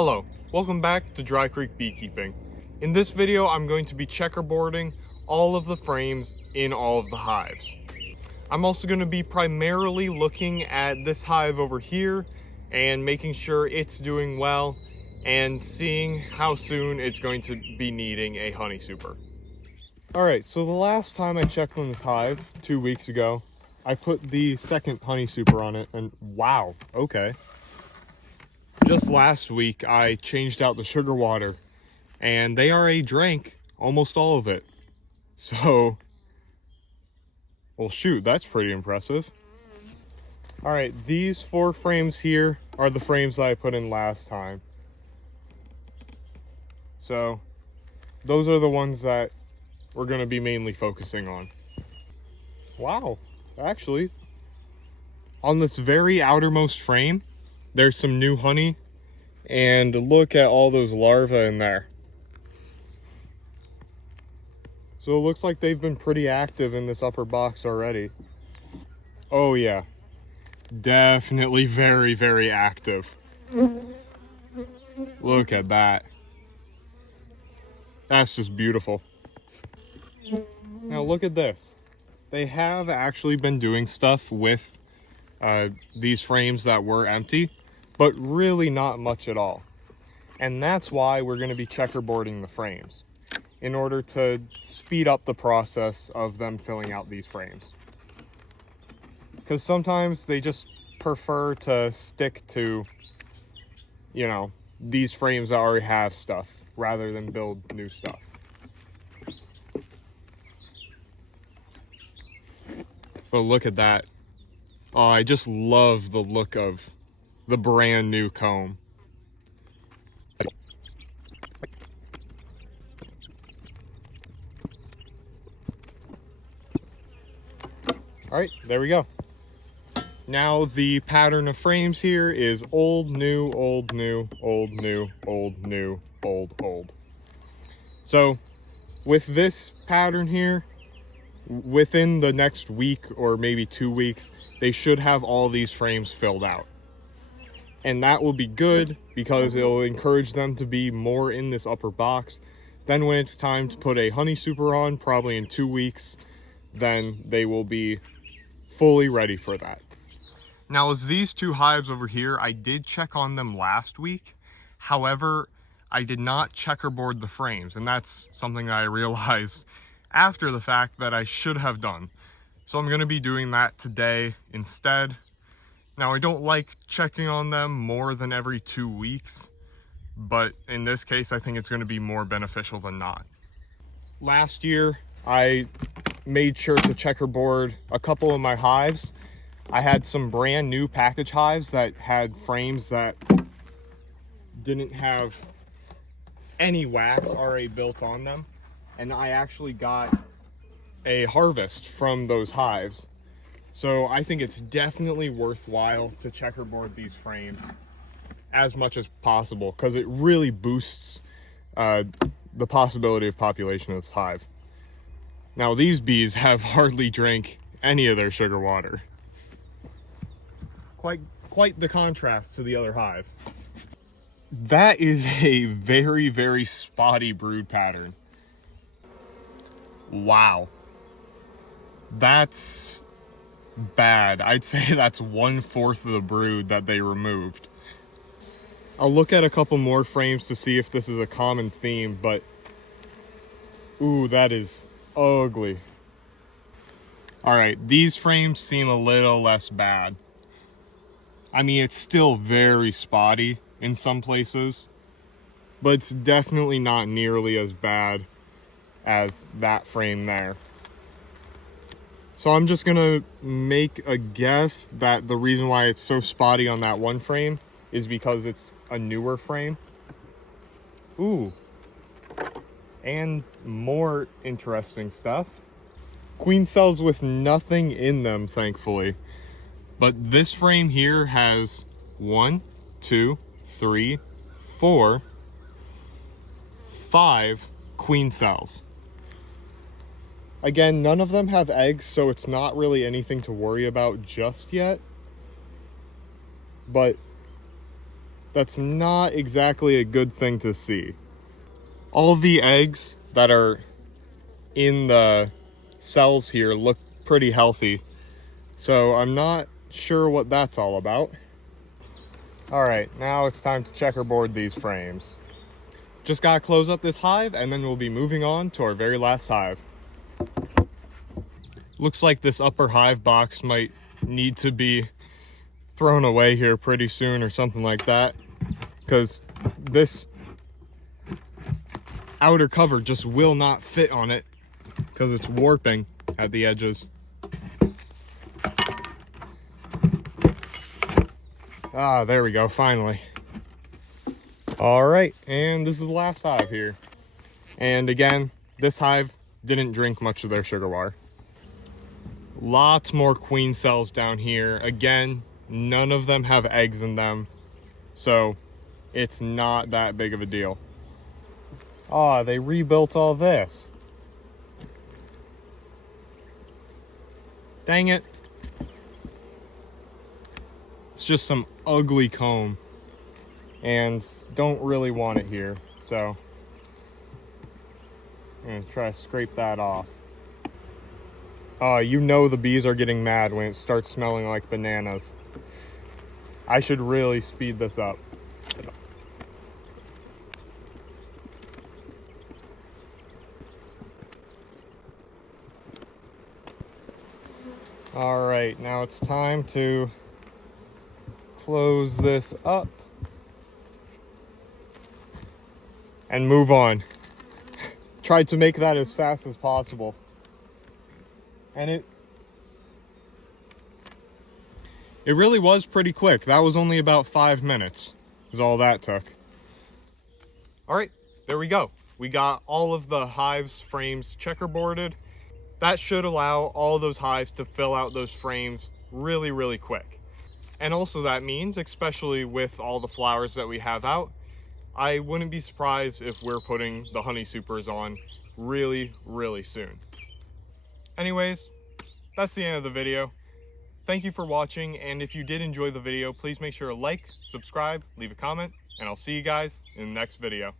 Hello, welcome back to Dry Creek Beekeeping. In this video, I'm going to be checkerboarding all of the frames in all of the hives. I'm also going to be primarily looking at this hive over here and making sure it's doing well and seeing how soon it's going to be needing a honey super. Alright, so the last time I checked on this hive, 2 weeks ago, I put the second honey super on it and wow, okay. Just last week, I changed out the sugar water, and they already drank almost all of it. So, well shoot, that's pretty impressive. All right, these 4 frames here are the frames that I put in last time. So, those are the ones that we're gonna be mainly focusing on. Wow, actually, on this very outermost frame, there's some new honey, and look at all those larvae in there. So it looks like they've been pretty active in this upper box already. Oh yeah, definitely very, very active. Look at that. That's just beautiful. Now look at this. They have actually been doing stuff with these frames that were empty, but really not much at all. And that's why we're going to be checkerboarding the frames, in order to speed up the process of them filling out these frames. Because sometimes they just prefer to stick to, you know, these frames that already have stuff, rather than build new stuff. But look at that. Oh, I just love the look of the brand new comb. All right, there we go. Now the pattern of frames here is old, new, old, new, old, new, old, new, old, old. So with this pattern here, within the next week or maybe 2 weeks, they should have all these frames filled out. And that will be good because it'll encourage them to be more in this upper box. Then when it's time to put a honey super on, probably in 2 weeks, then they will be fully ready for that. Now, as these 2 hives over here, I did check on them last week. However, I did not checkerboard the frames, and that's something that I realized after the fact that I should have done. So I'm going to be doing that today instead. Now, I don't like checking on them more than every 2 weeks, but in this case, I think it's going to be more beneficial than not. Last year, I made sure to checkerboard a couple of my hives. I had some brand new package hives that had frames that didn't have any wax already built on them, and I actually got a harvest from those hives. So I think it's definitely worthwhile to checkerboard these frames as much as possible, because it really boosts the possibility of population of this hive. Now these bees have hardly drank any of their sugar water. Quite the contrast to the other hive. That is a very, very spotty brood pattern. Wow. That's bad. I'd say that's 1/4 of the brood that they removed. I'll look at a couple more frames to see if this is a common theme, but ooh, that is ugly. All right, these frames seem a little less bad. I mean, it's still very spotty in some places, but it's definitely not nearly as bad as that frame there. So I'm just gonna make a guess that the reason why it's so spotty on that one frame is because it's a newer frame. Ooh, and more interesting stuff. Queen cells with nothing in them, thankfully. But this frame here has 1, 2, 3, 4, 5 queen cells. Again, none of them have eggs, so it's not really anything to worry about just yet. But that's not exactly a good thing to see. All the eggs that are in the cells here look pretty healthy, so I'm not sure what that's all about. All right, now it's time to checkerboard these frames. Just gotta close up this hive and then we'll be moving on to our very last hive. Looks like this upper hive box might need to be thrown away here pretty soon or something like that, because this outer cover just will not fit on it because it's warping at the edges. Ah, there we go, finally. All right, and this is the last hive here. And again, this hive didn't drink much of their sugar water. Lots more queen cells down here. Again, none of them have eggs in them, so it's not that big of a deal. Ah, they rebuilt all this. Dang it. It's just some ugly comb, and don't really want it here, so I'm gonna try to scrape that off. You know the bees are getting mad when it starts smelling like bananas. I should really speed this up. All right, now it's time to close this up and move on. Tried to make that as fast as possible, and it really was pretty quick. That was only about 5 minutes is all that took. All right, there we go. We got all of the hives frames checkerboarded. That should allow all those hives to fill out those frames really, really quick. And also that means, especially with all the flowers that we have out, I wouldn't be surprised if we're putting the honey supers on really, really soon. Anyways, that's the end of the video. Thank you for watching, and if you did enjoy the video, please make sure to like, subscribe, leave a comment, and I'll see you guys in the next video.